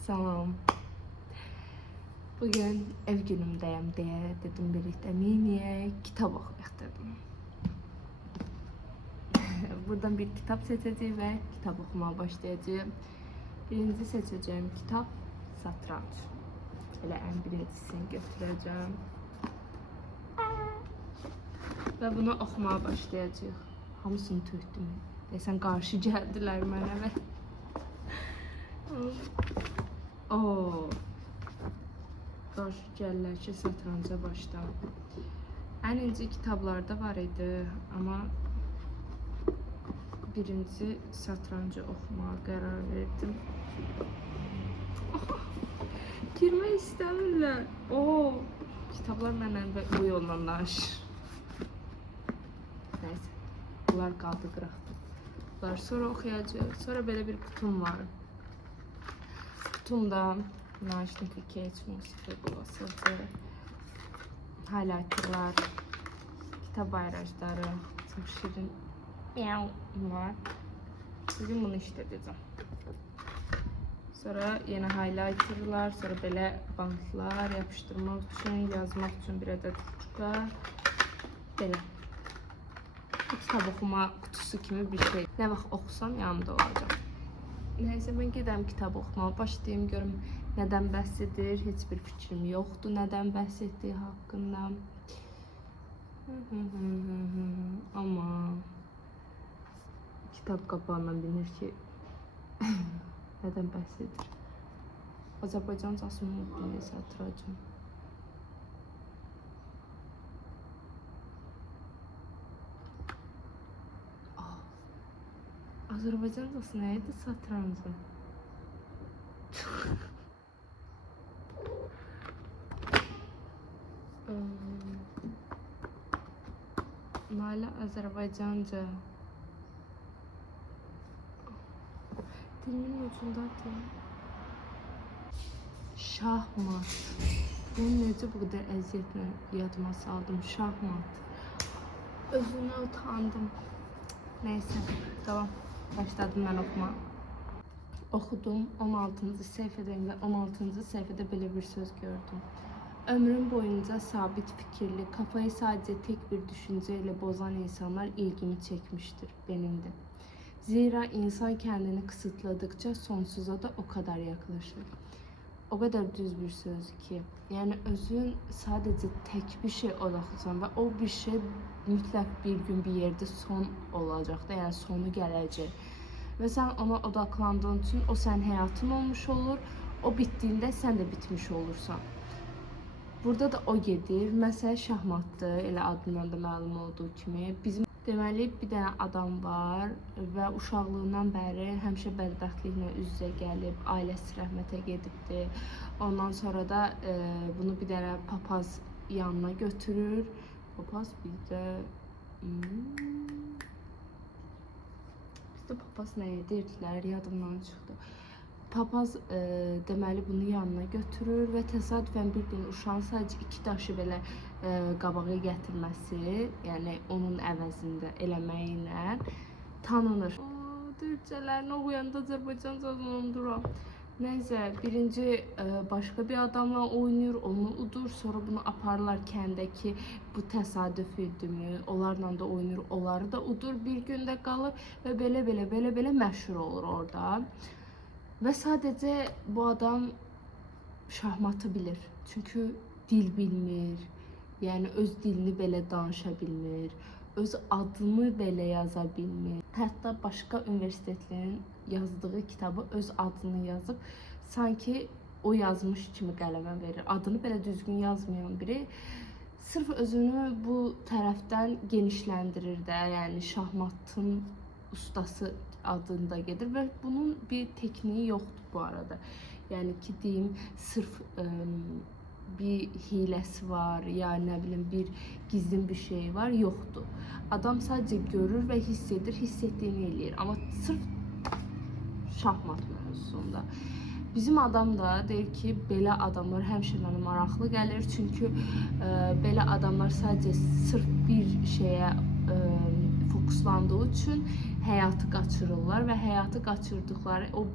Salam. Bugün ev günümdəyim deyə dedim birlikdə neyniyək, kitab oxuyaq dedim. Buradan bir kitap seçəcəyik və kitab oxumaya başlayacağım. Birinci seçəcəyim kitab Satranç. Elə ən birincisini götürəcəm. Və bunu oxumaya başlayacağıq. Hamısını tökdüm. Deyəsən qarşı gəldilər mənə və qarşı gəlirlər ki, satranca başla. Ən inci kitablarda var idi, amma birinci satrancı oxumağa qərar verdim. Girmək istəmirlər. Kitablar mənlə bu yolla danışır. Nəysə, bunlar qaldı qıraqda. Bunlar sonra oxuyacaq. Sonra belə bir kutum var. Kutumda naşnikli keç, musiqi qulası, highlighterlar, kitab ayracları, çok şirin var. Bugün bunu işlədəcəm. Sonra yeni highlighterlar, sonra belə bantlar yapıştırmaq üçün, yazmaq üçün bir ədəd uçqa. Belə. Kitab oxuma kutusu kimi bir şey. Nə vaxt oxusam yanımda olacaq. Neyse ben gedəm kitab oxumaya başlayayım, görüm nədən bəhs edir, heç bir fikrim yoxdur nədən bəhs etdiyi haqqında. Amma kitab qapağından bilinir ki, nədən bəhs edir. Azərbaycancasını unutdum, neysə hatırlayacağım. Azərbaycancası nə idi? Satrancı. Nalə Azərbaycanca. Dilimin ucundadır. Şahmat. Bunu necə bu qədər əziyyətlə yadıma saldım? Şahmat. Özümə utandım. Neyse, tamam. Başladım ben okumaya. Oxudum, 16-cı səhifədəyim və 16-cı səhifədə belə bir söz gördüm. Ömrüm boyunca sabit fikirli, kafayı sadece tek bir düşünceyle bozan insanlar ilgimi çekmiştir, benim de. Zira insan kendini kısıtladıkça sonsuza da o kadar yaklaşır. O kadar düz bir söz ki, yani özün sadece tek bir şey odaklısan ve o bir şey mütləq bir gün bir yerde son olacaq da, yani sonu gələcək. Ve sen ona odaklandığın için o sen hayatın olmuş olur, o bittiğinde sen de bitmiş olursan. Burada da o gedir, məsələ şahmatdır, elə adından da məlum olduğu kimi. Bizim deməli bir dənə adam var və uşaqlığından bəri həmişə bədbəxtliklə üz-üzə gəlib, ailəsi rəhmətə gedibdi. Ondan sonra da bunu bir dənə papaz yanına götürür. Papaz bizdə papaz nə edirdilər, yadımdan çıxdı. Papaz deməli bunu yanına götürür və təsadüfən bir gün uşağın sadəcə 2 daşı belə qabağa gətirməsi, yəni onun əvəzində eləməyinə tanınır. Türkçələrini oxuyanda Azərbaycanca unuduram. Neyse, birinci başka bir adamla oynuyor, onu udur, sonra bunu aparlar kəndəki bu təsadüf idimi, onlarla da oynuyor, onları da udur, bir gündə qalır və belə məşhur olur orada. Və sadəcə bu adam şahmatı bilir, çünkü dil bilmir, yəni öz dilini belə danışa bilmir, öz adını belə yaza bilmir. Hətta başqa universitetlərin yazdığı kitabı öz adını yazıb, sanki o yazmış kimi qələmə verir. Adını belə düzgün yazmayan biri sırf özünü bu tərəfdən genişləndirir də, yəni şahmatın ustası adında gedir və bunun bir tekniği yoktur bu arada. Yani ki diyeyim sırf bir hilesi var ya ne bileyim bir gizli bir şey var, yoktu. Adam sadece görür ve hissedir, hissettiğini eləyir. Ama sırf şahmat mövzusunda. Bizim adam da deyir ki, belə adamlar həmişə mənə maraqlı gəlir. Çünkü belə adamlar sadece sırf bir şeye fokuslandığı için hayatı kaçırırlar ve hayatı kaçırdıkları o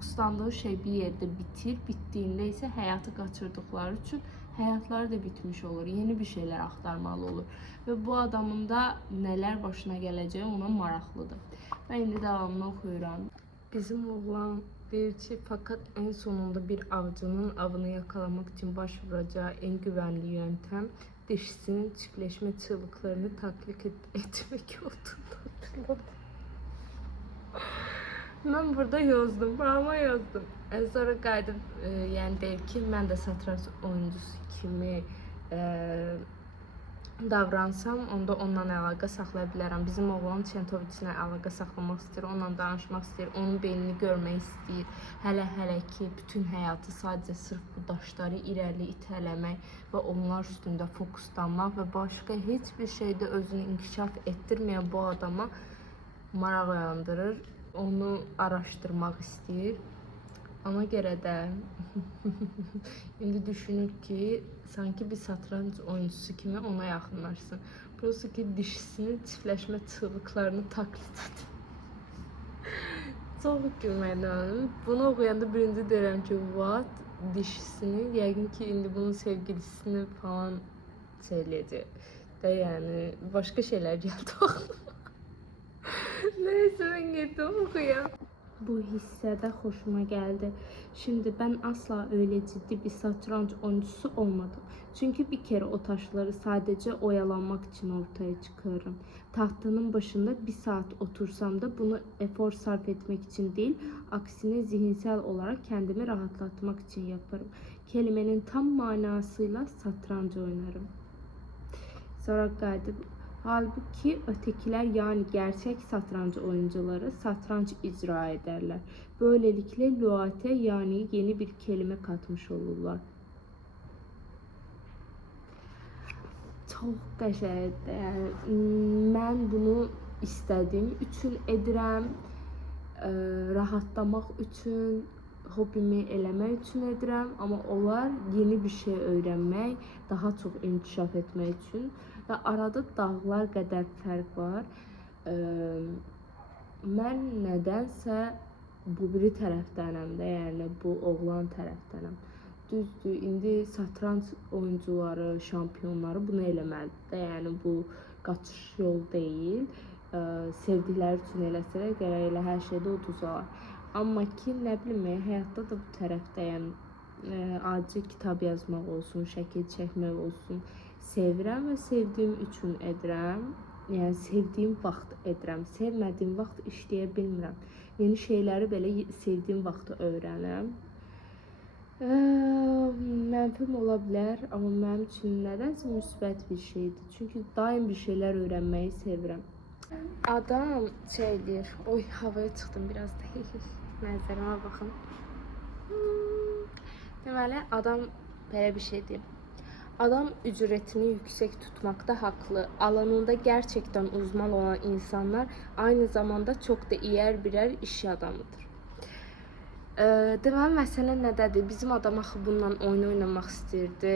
fokuslandığı şey bir yerde bitir. Bittiğinde ise hayatı kaçırdıkları için hayatları da bitmiş olur. Yeni bir şeyler aktarmalı olur. Ve bu adamın da neler başına geleceği ona maraqlıdır. Ben indi devamını oxuyuram. Bizim oğlan deyir ki, fakat en sonunda bir avcının avını yakalamak için başvuracağı en güvenli yöntem dişisinin çiftleşme çığlıklarını taklit etmek olduğunu hatırladım. Ben burada yazdım, burama yazdım. Sonra qayıdıb, yəni deyir ki, mən də satranç oyuncusu kimi davransam, onda ondan əlaqə saxlaya bilərəm. Bizim oğlan Çentoviçlə əlaqə saxlamaq istəyir, onunla danışmaq istəyir, onun beynini görmək istəyir. Hələ ki, bütün həyatı sadəcə sırf bu daşları irəli itələmək və onlar üstündə fokuslanmaq və başqa heç bir şeydə özünü inkişaf etdirməyən bu adama maraq uyandırır. Onu araşdırmaq istəyir. Ona görə də indi düşünür ki, sanki bir satranç oyuncusu kimi ona yaxınlaşsın. Burası ki, dişisinin çiftləşmə çığlıqlarını taklit edir. Çox gülməkdən. Bunu oxuyanda birinci deyirəm ki, what? Dişisini, yəqin ki, indi bunun sevgilisini falan söyləyəcək. Və yəni, başqa şeylər gəldi aklıma. Neyse, ben getdim oxuyam. Bu hissədə xoşuma gəldi. Şimdi ben asla öyle ciddi bir satranç oyuncusu olmadım. Çünkü bir kere o taşları sadece oyalanmak için ortaya çıkarırım. Tahtanın başında bir saat otursam da bunu efor sarf etmek için değil, aksine zihinsel olarak kendimi rahatlatmak için yaparım. Kelimenin tam manasıyla satranç oynarım. Sonra qayıdıb, halbuki ötekiler yani gerçek satranç oyuncuları satranç icra ederler. Böylelikle lügate yani yeni bir kelime katmış olurlar. Çok qəşəngdir. Yəni, mən bunu istədiyim üçün edirəm, rahatlamaq üçün, hobimi eləmək üçün edirəm. Amma onlar yeni bir şey öyrənmək, daha çox inkişaf etmək üçün. Və arada dağlar qədər fərq var. Mən nədənsə bu biri tərəfdənəm də, yəni bu oğlan tərəfdənəm. Düzdür, indi satranç oyuncuları, şampiyonları bunu eləməlidir də, yəni bu qaçış yol deyil. Sevdikləri üçün eləsələr, gərək elə hər şeydə uduzalar. Amma ki, nə bilim, həyatda da bu tərəfdəyəm. Acı kitab yazmaq olsun, şəkil çəkmək olsun. Sevirəm və sevdiyim üçün edirəm. Yəni, sevdiyim vaxt edirəm. Sevmədiyim vaxt işləyə bilmirəm. Yeni şeyləri belə sevdiyim vaxtı öyrənəm. Mənfim ola bilər, amma mənim üçün nədənsə müsbət bir şeydir. Çünki daim bir şeylər öyrənməyi sevirəm. Adam şey deyir, oy havaya çıxdım biraz da, mənzərəmə baxın. Deməli, adam belə bir şey deyir. Adam ücretini yüksek tutmakta haklı. Alanında gerçekten uzman olan insanlar aynı zamanda çok da iyi birer iş adamıdır. Deməli, məsələ nədədir? Bizim adam axı bununla oyun oynamaq istəyirdi,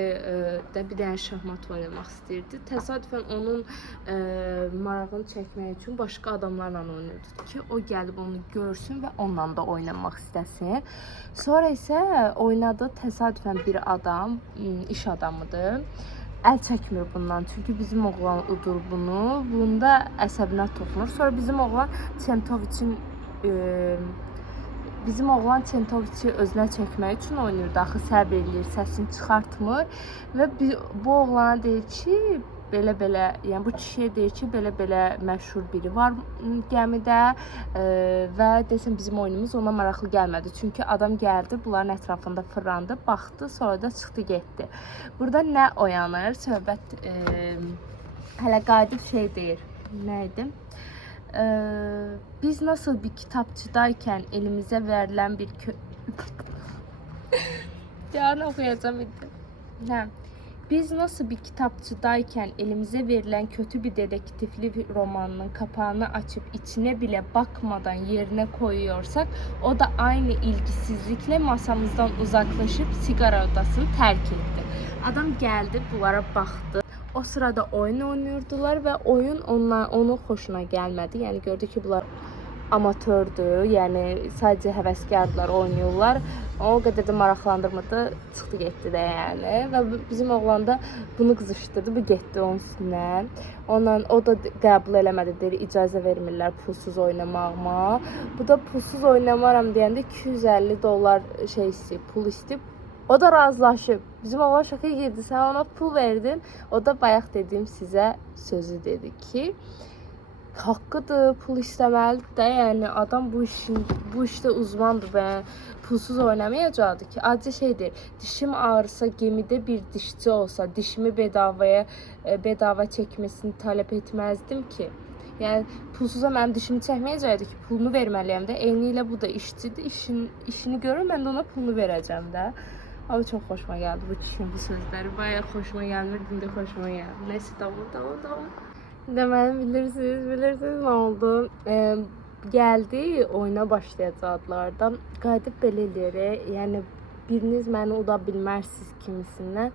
bir dənə şahmat oynamaq istəyirdi. Təsadüfən onun marağını çəkmək üçün başqa adamlarla oynayırdı ki, o gəlib onu görsün və onunla da oynamaq istəsin. Sonra isə oynadığı təsadüfən bir adam, iş adamıdır. Əl çəkmir bundan, çünki bizim oğlan udur bunu. Bunda əsəbinə toxunur. Sonra bizim oğlan Çentoviçi özünə çəkmək üçün oynayırdı. Axı səbr eləyir, səsini çıxartmır və bu oğlana deyir ki, belə-belə, yəni bu kişiyə deyir ki, belə-belə məşhur biri var gəmidə və desəm bizim oyunumuz ona maraqlı gəlmədi. Çünki adam gəldi, bunların ətrafında fırlandı, baxdı, sonra da çıxdı, getdi. Burada nə oyanır? Söhbət hələ qayıdıb şey deyir. Nə idi? Biz nasıl bir kitapçıdayken elimize verilen bir yani okuyacağım idi. Biz nasıl bir kitapçıdayken elimize verilen kötü bir dedektifli bir romanının kapağını açıp içine bile bakmadan yerine koyuyorsak, o da aynı ilgisizlikle masamızdan uzaklaşıp sigara odasını terk etti. Adam geldi, bunlara baktı. O sırada oyun oynayırdılar ve oyun onun xoşuna gəlmədi. Yəni gördü ki, bunlar amatördür, yəni sadəcə həvəskarlar oynayırlar. O qədər də maraqlandırmadı, çıxdı getdi də yəni. Və bizim oğlan da bunu qızışdırdı, bu getdi onun üstünə. Ondan o da qəbul eləmədi, deyir icazə vermirlər pulsuz oynamağıma. Bu da pulsuz oynamaram deyəndə $250 şey istəyib, pul istəyib. O da razılaşıb. Bizim oğlan şoka girdi. Sən ona pul verdin. O da bayaq dediyim sizə sözü dedi ki, haqqıdır, pul istəməlidir də. Yəni adam bu işdə uzmandır və pulsuz oynamayacaqdı ki. Acı şeydir. Dişim ağrısa, gəmidə bir dişçi olsa, dişimi bedava çəkməsini tələb etməzdim ki. Yəni pulsuza mənim dişimi çəkməyəcəkdi ki, pulunu verməliyəm də. Eyni ilə bu da işçidir. İşini görür, mən də ona pulunu verəcəm də. Ama çok hoşuma geldi bu kişinin bu sözləri. Bayağı hoşuma gelmedi, indi hoşuma geldi. Neyse tamam. Deməli bilirsiniz nə oldu? Gəldi, oyuna başlayacaqlardan. Qayıdıb belə eləyir. Yəni biriniz məni uda bilmərsiniz kimisindən.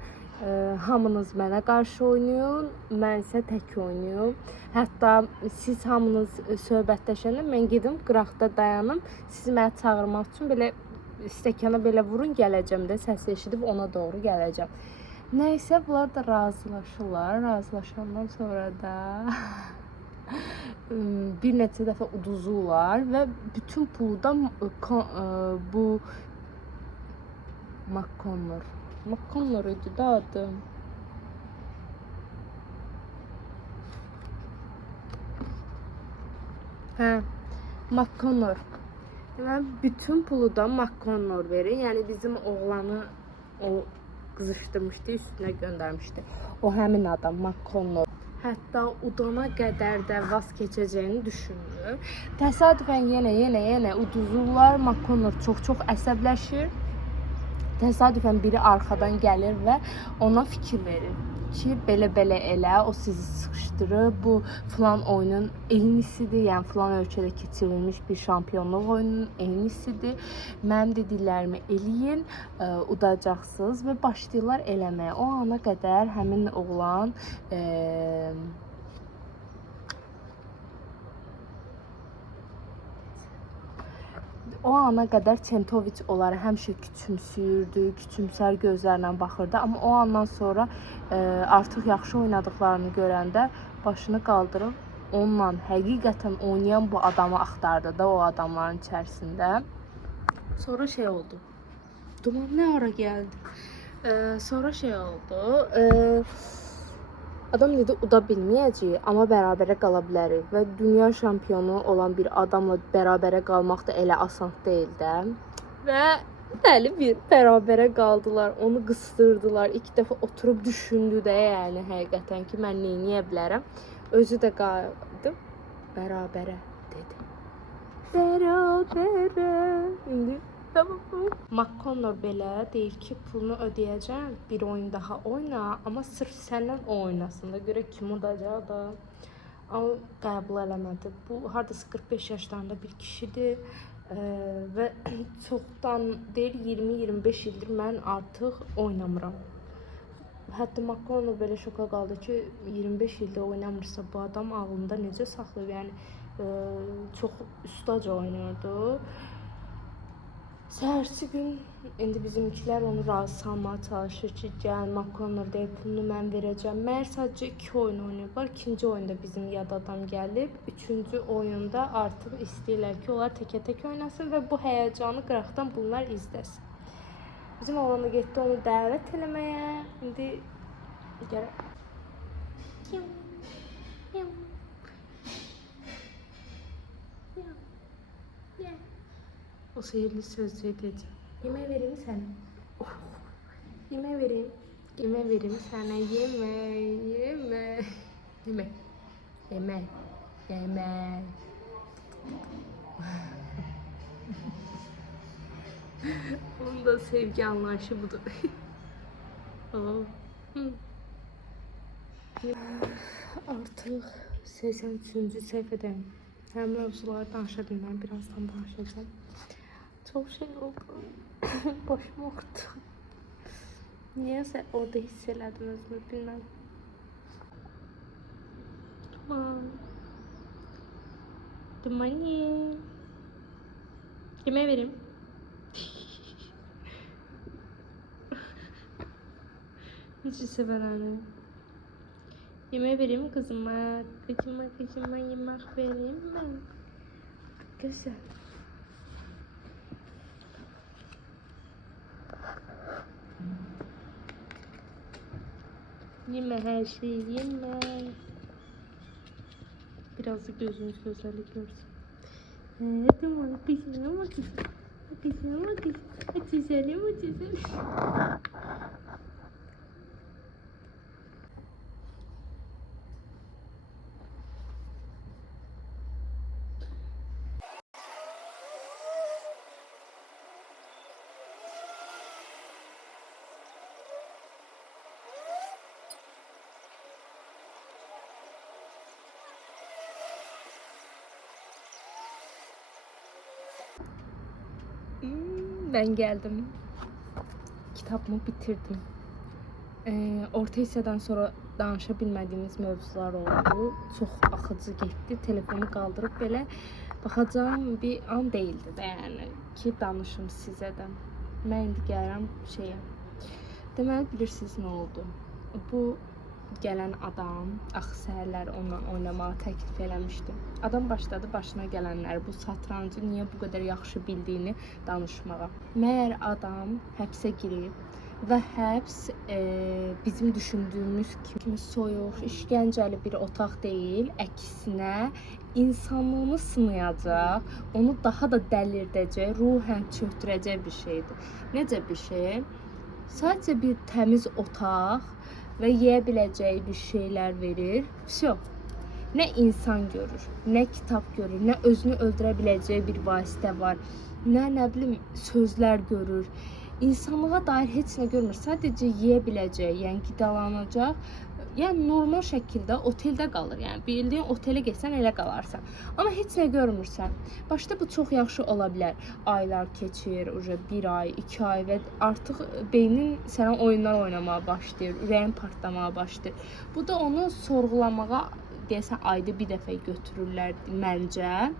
Hamınız mənə qarşı oynayın, mən isə tək oynayım. Hətta siz hamınız söhbətləşəndə mən gedim qıraqda dayanım. Siz məni çağırmaq üçün belə stəkana belə vurun, gələcəm də, səs eşidib ona doğru gələcəm. Nəysə, bunlar da razılaşırlar. Razılaşandan sonra da bir neçə dəfə uduzurlar və bütün pulu da bu McConnor idi da adı. McConnor. Deməli, bütün pulu da McConnor verir. Yəni bizim oğlanı o qızışdırmışdı, üstünə göndərmişdi. O həmin adam McConnor. Hətta udana qədər də vaz keçəcəyini düşünmür. Təsadüfən yenə uduzurlar. McConnor çox əsəbləşir. Təsadüfən biri arxadan gəlir və ona fikir verir ki, belə elə, o sizi sıxışdırır, bu filan oyunun eynisidir, yəni filan ölkədə keçirilmiş bir şampionluq oyununun eynisidir. Mənim dediklərimi eləyin, udacaqsınız və başlayırlar eləməyə. O ana qədər həmin oğlan O ana qədər Çentoviç onları həmişə küçümsüyürdü, küçümsər gözlərlə baxırdı. Amma o andan sonra artıq yaxşı oynadıqlarını görəndə başını qaldırıb onunla həqiqətən oynayan bu adamı axtardı da o adamların içərisində. Sonra şey oldu. Duman nə ara gəldi? Sonra şey oldu. Adam dedi uda bilməyəcəyik, amma bərabərə qala bilərik və dünya şampiyonu olan bir adamla bərabərə qalmaq da elə asan deyil də. Və bəli bir bərabərə qaldılar, onu qısdırdılar. İlk dəfə oturub düşündü də, yəni həqiqətən ki mən nə edə bilərəm. Özü də qaldı bərabərə dedi. Bərabərə. İndi tamam. McConnor belə deyir ki, pulunu ödəyəcəm, bir oyun daha oyna, amma sırf səndən o oynasın da, görə kim udacaq da. Amma qəbul eləmədi. Bu hardasa 45 yaşlarında bir kişidir və çoxdan deyir 20-25 ildir mən artıq oynamıram. Hətta McConnor belə şoka qaldı ki, 25 ildə oynamırsa bu adam ağlında necə saxlayıb, yəni çox ustaca oynayırdı. Səhərsi gün indi bizimkilər onu razı salmağa çalışır ki, gəl McConnor deyib pulunu mən verəcəm. Məyər sadəcə 2 oyun oynayıblar. 2-ci oyunda bizim yad adam gəlib. 3-cü oyunda artıq istəyirlər ki, onlar təkə-tək oynasın və bu həyəcanı qıraqdan bunlar izləsin. Bizim oğlan da getdi onu dəvət eləməyə. İndi gələk. O sihirli sözcüğü dedi. Yemek vereyim sana. Oh. Yemek vereyim. Yemek vereyim sana. Yemek. Onun da sevgi anlayışı budur. Oh. Artık 83. səhifədəyim. Həm mövzuları danışa bilməm, birazdan danışacağım. Çok şey oldu. Başım ağrıdı. Niyeyse orada hiss elədim özümü, bilmem. Good morning. Kime vereyim? Hiç sever anne. Yemeğe vereyim mi kızıma? Kızıma yemek vereyim mi? Güzel. Yeme her şeyi yeme. Biraz da gözünüz özellik görsün. Tamam kızıma kızıma güzelim. Ben geldim. Kitabımı bitirdim. Orta hisseden sonra danışa bilmədiyimiz mövzular oldu. Çox axıcı getdi. Telefonu qaldırıb belə baxacağım bir an değildi də, yəni ki danışım sizə də. Mən indi gəlirəm şeyə. Deməli bilirsiniz nə oldu? Bu gələn adam axı səhərlər onunla oynamağı təklif eləmişdim. Adam başladı başına gələnləri, bu satrancı niyə bu qədər yaxşı bildiyini danışmağa. Məyər adam həbsə girib və həbs bizim düşündüyümüz kimi soyuq, işgəncəli bir otaq deyil, əksinə insanlığını sınayacaq, onu daha da dəlirtəcək, ruhən çöktürəcək bir şeydir. Necə bir şey? Sadəcə bir təmiz otaq və yeyə biləcəyi bir şeylər verir. Всё. Nə insan görür, nə kitab görür, nə özünü öldürə biləcəyi bir vasitə var, nə bilim sözlər görür. İnsanlığa dair heç nə görmür. Sadəcə yeyə biləcək, yəni qidalanacaq. Yəni normal şəkildə oteldə qalır. Yəni bildiyin otelə getsən elə qalarsan. Amma heç nə görmürsən. Başda bu çox yaxşı ola bilər. Aylar keçir, uca 1 ay, 2 ay və artıq beynin sənə oyunlar oynamağa başlayır, ürəyin partlamağa başlayır. Bu da onu sorğulamağa deyəsən ayda bir dəfə götürürlər məncə.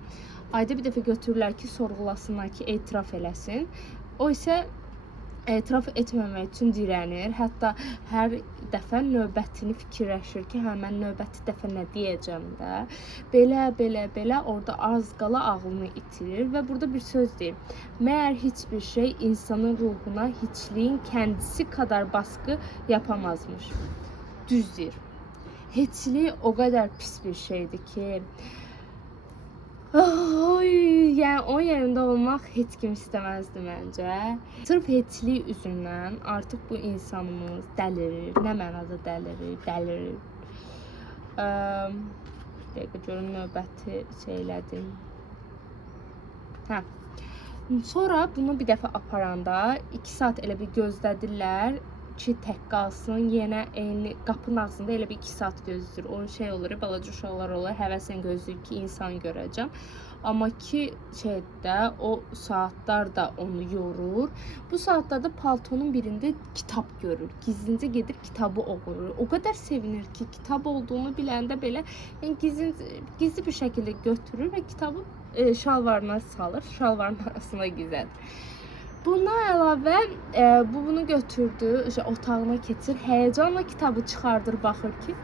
Ayda bir dəfə götürürlər ki, sorğulasınlar ki, etiraf eləsin. O isə etiraf etməmək üçün dirənir. Hətta hər dəfə növbətini fikirləşir ki, hə mən növbəti dəfə nə deyəcəm də. Belə orada az qala ağlını itirir və burada bir söz deyir. Məyər heç bir şey insanın ruhuna hiçliyin kendisi kadar baskı yapamazmış. Düzdür. Heçlik o kadar pis bir şeydir ki, yəni o yerində olmaq heç kim istəməzdi məncə. Sırf heçlik üzündən artıq bu insanımız dəlirir. Nə mənada dəlirir. Dəqiqə görün növbəti şeylədim. Hə. Sonra bunu bir dəfə aparanda 2 saat elə bir gözlədirlər ki, tək qalsın, yenə eyni qapının ağzında elə bir 2 saat gözləyir. O şey olur, balaca uşaqlar olur, həvəslə gözləyir ki, insan görəcəm. Amma ki, şeydə o saatlar da onu yorur. Bu saatlarda paltonun birində kitab görür. Gizlincə gedir kitabı oxuyur. O qədər sevinir ki, kitab olduğunu biləndə belə yəni gizli bir şəkildə götürür və kitabı şalvarına salır, şalvarın arasına gizlədir. Bundan əlavə bunu götürdü, otağına keçir, həyəcanla kitabı çıxardır, baxır ki,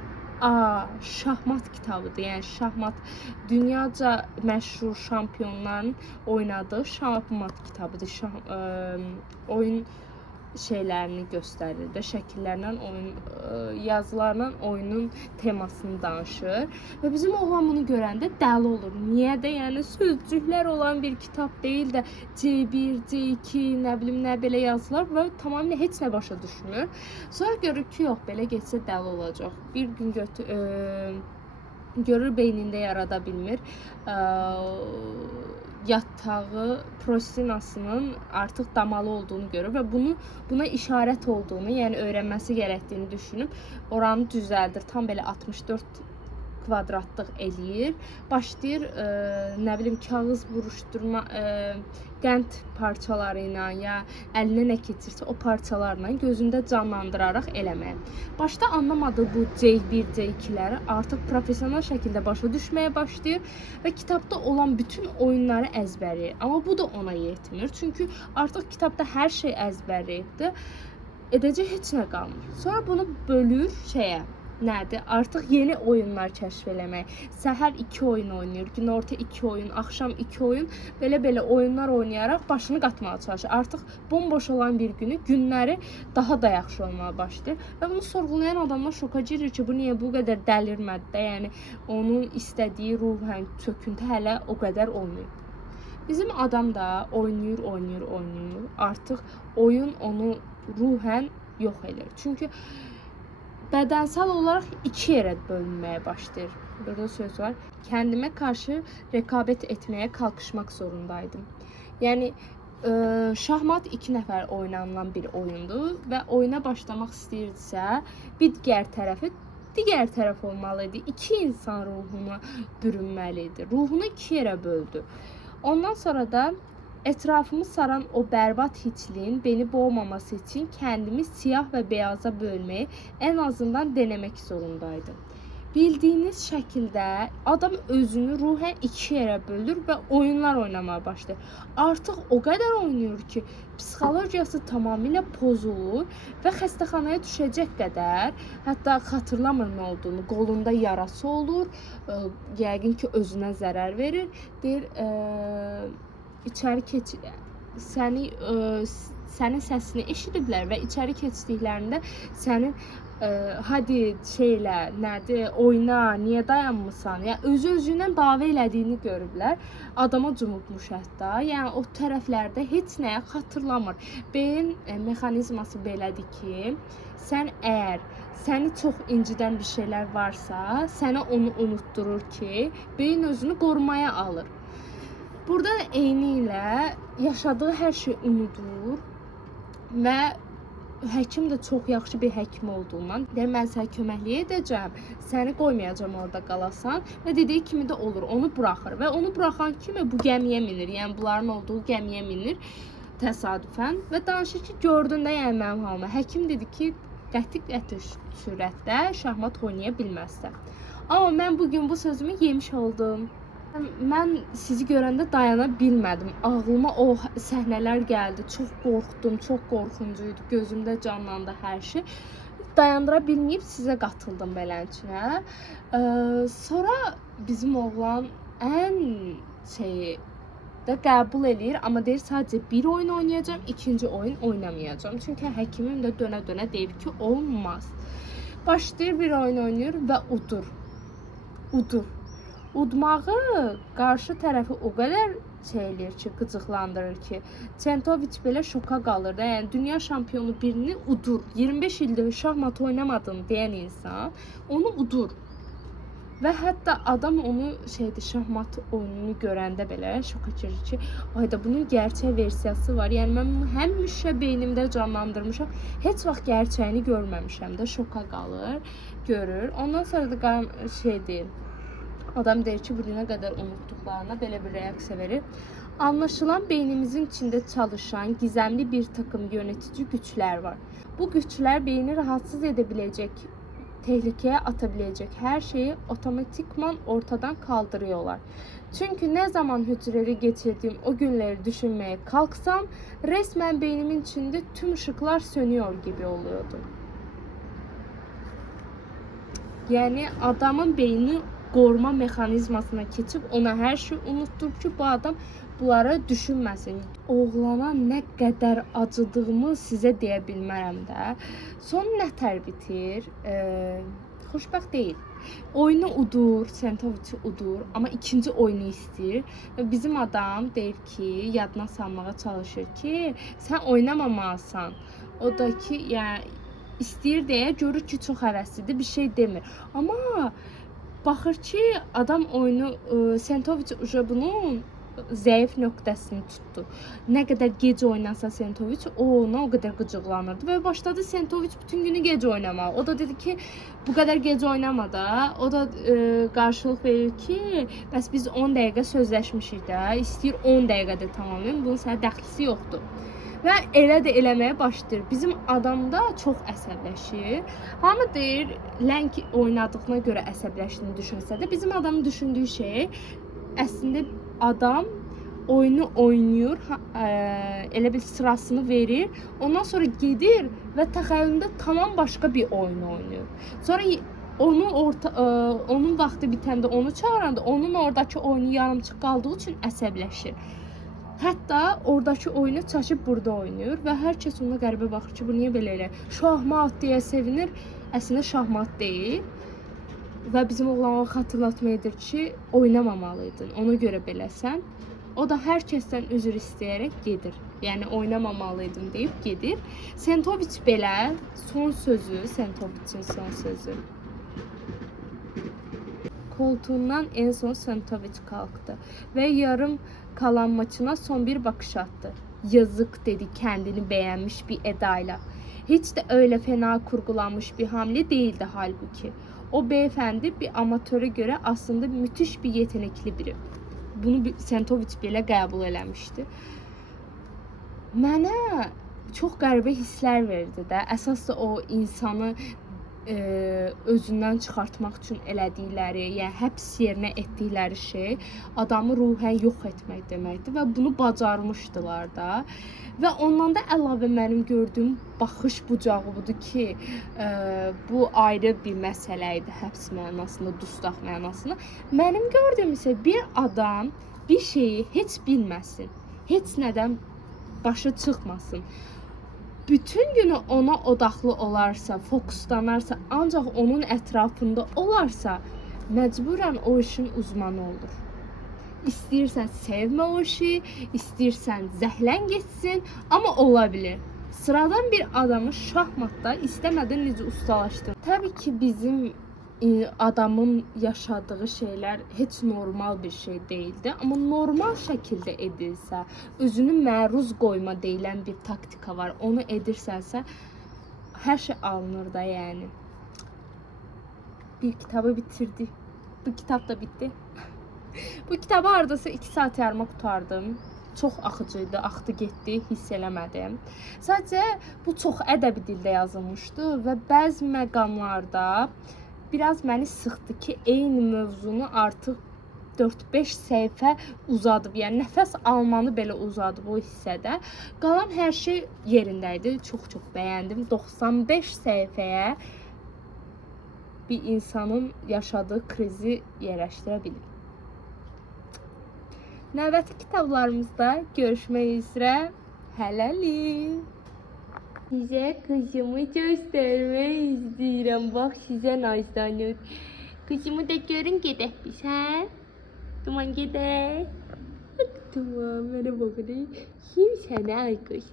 şahmat kitabıdır. Yəni şahmat dünyaca məşhur şampionların oynadığı şahmat kitabıdır. Oyun şeylərini göstərir də, şəkillərlə, oyun yazılarla oyunun temasını danışır və bizim oğlan bunu görəndə dəli olur. Niyə də, yəni sözcüklər olan bir kitab deyil də C1, C2, nə bilim nə belə yazılar və tamamilə heç nə başa düşmür. Sonra görür ki, yox, belə getsə dəli olacaq. Bir gün görür beynində yarada bilmir. Yatağı prostinasının artıq damalı olduğunu görür və buna işarət olduğunu, yəni öyrənməsi gərəkdiyini düşünüb oranı düzəldir. Tam belə 64 kvadratlıq eləyir. Başlayır nə bilim kağız buruşturma, qənd parçaları ilə ya əlinə nə keçirsə o parçalarla gözündə canlandıraraq eləməyə. Başda anlamadığı bu C1, C2-ləri artıq professional şəkildə başa düşməyə başlayır və kitabda olan bütün oyunları əzbərləyir. Amma bu da ona yetmir. Çünki artıq kitabda hər şey əzbərləyibdi. Edəcək heç nə qalmır. Sonra bunu bölür şeyə. Nədir? Artıq yeni oyunlar kəşf eləmək. Səhər 2 oyun oynayır, günorta 2 oyun, axşam 2 oyun, belə oyunlar oynayaraq başını qatmağa çalışır. Artıq bomboş olan bir günləri daha da yaxşı olmağa başlayır. Və bunu sorğulayan adamlar şoka girir ki, bu niyə bu qədər dəlirmədi də, yəni onun istədiyi ruhən çöküntü hələ o qədər olmayıb. Bizim adam da oynayır. Artıq oyun onu ruhən yox edir. Çünki bədənsel olarak 2 yerə bölünməyə başlayır. Burada söz var. Kendime karşı rekabet etmeye kalkışmak zorundaydım. Yani şahmat 2 nəfər oynanılan bir oyundur və oyuna başlamaq istəyirdisə, bir digər tərəf olmalıydı. 2 insan ruhuna bürünməlidir. Ruhunu 2 yerə böldü. Ondan sonra da etrafımı saran o berbat hiçliğin beni boğmaması için kendimi siyah ve beyaza bölmeyi en azından denemek zorundaydım. Bildiğiniz şəkildə adam özünü ruhen 2 yerə bölür və oyunlar oynamaya başlayır. Artıq o qədər oynayır ki, psixologiyası tamamilə pozulur və xəstəxanaya düşəcək qədər, hətta xatırlamır nə olduğunu, qolunda yarası olur, yəqin ki özünə zərər verir. Deyir, içəri sənin səsini eşidiblər və içəri keçdiklərində sənin hadi şeylə, nədir, oyna, niyə dayanmısan? Ya özü-özündən dava elədiyini görüblər. Adama cumubmuş hətta. Yəni o tərəflərdə heç nəyə xatırlamır. Beyin mexanizması belədir ki, sən əgər səni çox incidən bir şeylər varsa, sənə onu unutturur ki, beyin özünü qorumaya alır. Burada da eyni ilə yaşadığı hər şey unudur və həkim də çox yaxşı bir həkim olduğundan deyir, mən sənə köməklik edəcəm, səni qoymayacağam orada qalasan və dediyi kimi də olur, onu buraxır və onu buraxan kimi bu gəmiyə minir, yəni bunların olduğu gəmiyə minir təsadüfən və danışır ki, gördün də yəni mənim halımı. Həkim dedi ki, qəti surətdə şahmat oynaya bilməzsən. Amma mən bugün bu sözümü yemiş oldum. Mən sizi görəndə dayana bilmədim. Ağlıma o səhnələr gəldi. Çox qorxdum, çox qorxuncuydu. Gözümdə canlandı hər şey. Dayandıra bilməyib sizə qatıldım beləncə. Sonra bizim oğlan ən şeyi də qəbul edir, amma deyir sadəcə bir oyun oynayacağam, ikinci oyun oynamayacağam. Çünki həkimim də dönə-dönə deyib ki, olmaz. Başlayır bir oyun oynayır və udur. Udmağı qarşı tərəfi o qədər eləyir ki, qıcıqlandırır ki, Çentoviç belə şoka qalır da, yəni dünya şampiyonu birini udur. 25 ildir şahmat oynamadın deyən insan onu udur. Və hətta adam onu şahmat oyununu görəndə belə şoka girir ki, ayda bunun gerçək versiyası var. Yəni mən bunu həmişə beynimdə canlandırmışam. Heç vaxt gerçəyini görməmişəm də, şoka qalır, görür. Ondan sonra da deyir. Adam deyir ki, bugüne kadar unuttuklarına belə bir reaksiya verir. Anlaşılan beynimizin içinde çalışan gizemli bir takım yönetici güçler var. Bu güçler beyni rahatsız edebilecek, tehlikeye atabilecek her şeyi otomatikman ortadan kaldırıyorlar. Çünkü ne zaman hücreleri geçirdiğim o günleri düşünmeye kalksam resmen beynimin içinde tüm ışıklar sönüyor gibi oluyordu. Yani adamın beyni qoruma mexanizmasına keçib ona hər şey unutturub ki, bu adam bunları düşünməsin. Oğlana nə qədər acıdığımı sizə deyə bilmərəm də. Son nətər bitir? Xoşbəxt deyil. Oyunu udur, Çentoviçi udur, amma ikinci oyunu istəyir. Və bizim adam deyir ki, yadına salmağa çalışır ki, sən oynamamalısan. O da ki, yəni istəyir deyə görür ki, çox həvəslidir, bir şey demir. Amma baxır ki, adam oyunu Çentoviç bunun zəif nöqtəsini tutdu. Nə qədər gec oynasa Sentoviç, o ona o qədər qıcıqlanırdı və başladı Sentoviç bütün günü gec oynamağa. O da dedi ki, bu qədər gec oynama da. O da qarşılıq verir ki, bəs biz 10 dəqiqə sözləşmişik də, istəyir 10 dəqiqədə tamamlayın, bunun sənə dəxlisi yoxdur. Və elə də eləməyə başlayır. Bizim adam da çox əsəbləşir. Hamı deyir, Lənk oynadığına görə əsəbləşdiyini düşünsə də, bizim adamın düşündüyü şey əslində adam oyunu oynayır, elə bir sırasını verir, ondan sonra gedir və təxəyyülündə tamam başqa bir oyun oynayır. Sonra onun vaxtı bitəndə onu çağıranda, onun oradakı oyunu yarımçıq qaldığı üçün əsəbləşir. Hətta oradakı oyunu çaşıb burada oynayır və hər kəs ona qəribə baxır ki, bu niyə belə elə? Şahmat deyə sevinir, əslində şahmat deyil. Və bizim oğlanı xatırlatma edir ki, oynamamalıydın, ona görə beləsən. O da hər kəsdən üzr istəyərək gedir. Yəni oynamamalıydın deyib gedir. Sentoviç belə son sözü, Sentoviçin son sözü. Koltuğundan en son Sentoviç kalktı ve yarım kalan maçına son bir bakış attı. Yazık dedi kendini beğenmiş bir edayla. Hiç de öyle fena kurgulanmış bir hamle değildi halbuki. O beyefendi bir amatöre göre aslında müthiş bir yetenekli biri. Bunu Sentoviç belə qəbul eləmişdi. Mənə çox qəribə hisslər verdi də. Əsas da o insanı özündən çıxartmaq üçün elədikləri, yəni həbs yerinə etdikləri şey adamı ruhən yox etmək deməkdir və bunu bacarmışdılar da. Və ondan da əlavə mənim gördüyüm baxış bucağı budur ki, bu ayrı bir məsələ idi, həbs mənasında, dustaq mənasında. Mənim gördüyüm isə bir adam bir şeyi heç bilməsin, heç nədən başı çıxmasın. Bütün günü ona odaqlı olarsa, fokuslanarsa, ancaq onun ətrafında olarsa, məcburən o işin uzmanı olur. İstəyirsən sevmə o işi, istəyirsən zəhlən geçsin, amma ola bilir. Sıradan bir adamı şahmatda istəmədən necə ustalaşdırır. Təbii ki, bizim adamın yaşadığı şeylər heç normal bir şey deyildi. Amma normal şəkildə edilsə, özünü məruz qoyma deyilən bir taktika var. Onu edirsənsə, hər şey alınır da yəni. Bir kitabı bitirdik. Bu kitab da bitti. Bu kitabı hardasa 2 saat yarıma qutardım. Çox axıcıydı, axdı getdi, hiss eləmədim. Sadəcə bu çox ədəbi dildə yazılmışdı və bəzi məqamlarda biraz məni sıxdı ki, eyni mövzunu artıq 4-5 səhifə uzadıb, yəni nəfəs almanı belə uzadıb o hissədə. Qalan hər şey yerindəydi, çox bəyəndim. 95 səhifəyə bir insanın yaşadığı krizi yerləşdirə bilir. Növbəti kitablarımızda görüşmək üzrə. Hələlik. Sizə kızımı göstərmək istəyirəm. Bax, sizə nazlanır. Kızımı da görün gedək biz, hə? Duman gedək. Duman, mənə baxırım. Kim sənə ay qız?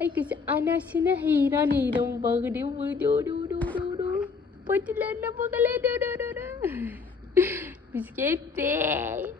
Ay qız, anasına heyran baxırım. Patilərine bakalım. Biz getdik.